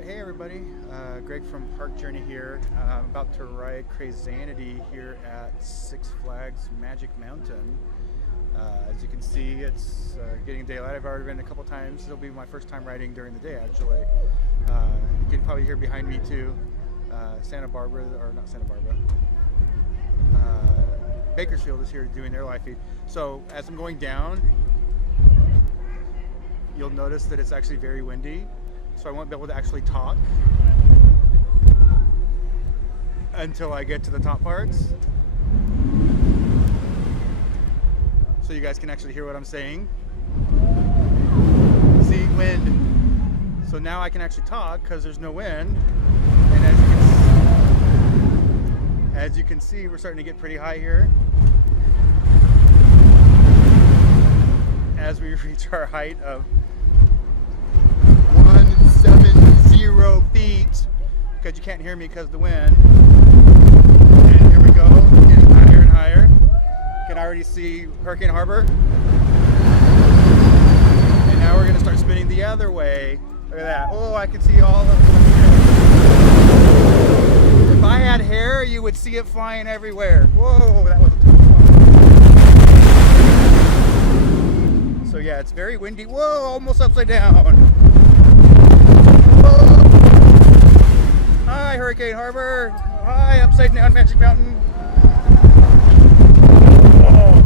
Alright, hey everybody, Greg from Park Journey here. I'm about to ride CraZanity here at Six Flags Magic Mountain. As you can see, it's getting daylight. I've already ridden a couple times. It'll be my first time riding during the day, actually. You can probably hear behind me too, Santa Barbara, or not Santa Barbara, Bakersfield is here doing their live feed. So as I'm going down, you'll notice that it's actually very windy. So I won't be able to actually talk until I get to the top parts. So you guys can actually hear what I'm saying. See, wind. So now I can actually talk because there's no wind. And as you can see, we're starting to get pretty high here. As we reach our height of 170 feet, because you can't hear me because of the wind. And here we go, getting higher and higher. You can already see Hurricane Harbor. And now we're going to start spinning the other way. Look at that. Oh, I can see all of it. If I had hair, you would see it flying everywhere. Whoa, that was a tough one. So yeah, it's very windy. Whoa, almost upside down. Hi, Hurricane Harbor. Hi, upside down Magic Mountain. Oh,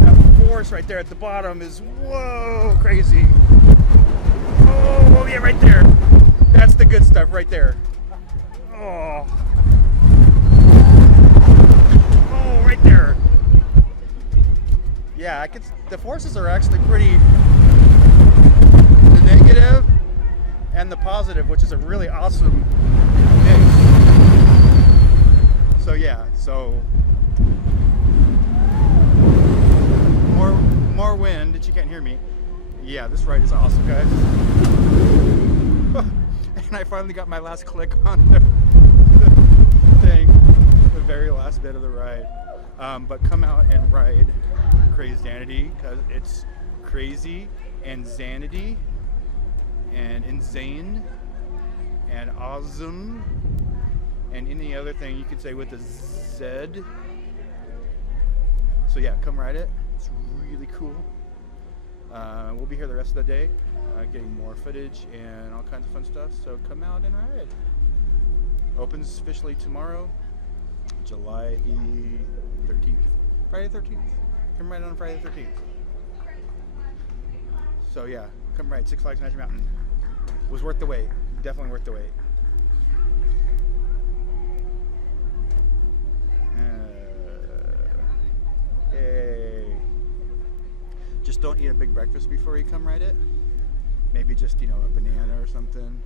that force right there at the bottom is whoa, crazy. Oh, yeah, right there. That's the good stuff right there. Oh. Oh, right there. Yeah, the forces are actually pretty, the negative and the positive, which is a really awesome mix. So yeah, so more wind that you can't hear me. Yeah, this ride is awesome, guys. And I finally got my last click on the thing, the very last bit of the ride. But come out and ride CraZanity because it's crazy and zanity and insane and awesome and any other thing you could say with a Z. So yeah, come ride it. It's really cool. We'll be here the rest of the day, getting more footage and all kinds of fun stuff. So come out and ride. Opens officially tomorrow, July the 13th. Friday the 13th. Come ride on Friday the 13th. So yeah, come ride Six Flags Magic Mountain. It was worth the wait. Definitely worth the wait. Yay. Just don't eat a big breakfast before you come ride it. Maybe just, a banana or something.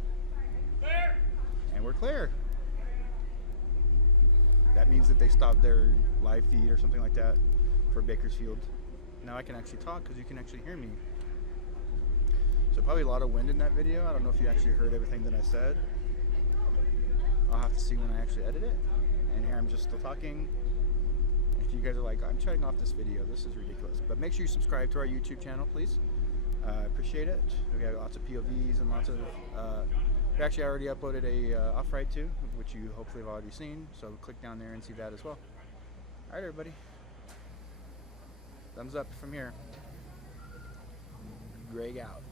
Clear. And we're clear. That means that they stopped their live feed or something like that for Bakersfield. Now I can actually talk because you can actually hear me. So probably a lot of wind in that video. I don't know if you actually heard everything that I said. I'll have to see when I actually edit it. And here I'm just still talking. If you guys are like, I'm shutting off this video, this is ridiculous. But make sure you subscribe to our YouTube channel, please. I appreciate it. We have lots of POVs and lots of, we actually already uploaded a off-ride too, which you hopefully have already seen. So click down there and see that as well. All right, everybody. Thumbs up from here. Greg out.